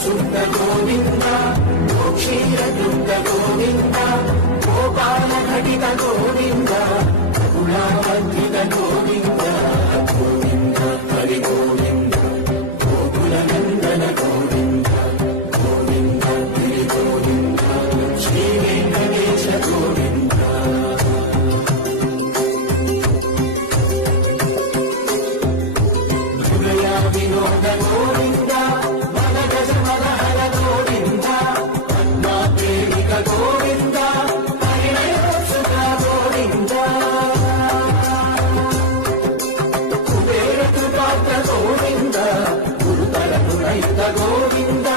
శుద్ధ గోవింద క్షీరదుర్గ గోవింద గోపాల ఘటిత గోవింద గుణావర్ధిత గోవింద గోవింద హరి గోవింద గోకుల నందన గోవింద గోవింద గిరి గోవింద శ్రీ వెంకటేశ గోవింద వినోద గోవింద మన గజ మనహర గోవింద పద్మా ప్రేమిక గోవింద పరిణయోత్సుక గోవింద కుబేర కృపాత్ర గోవింద గురుతర గుణయుత గోవింద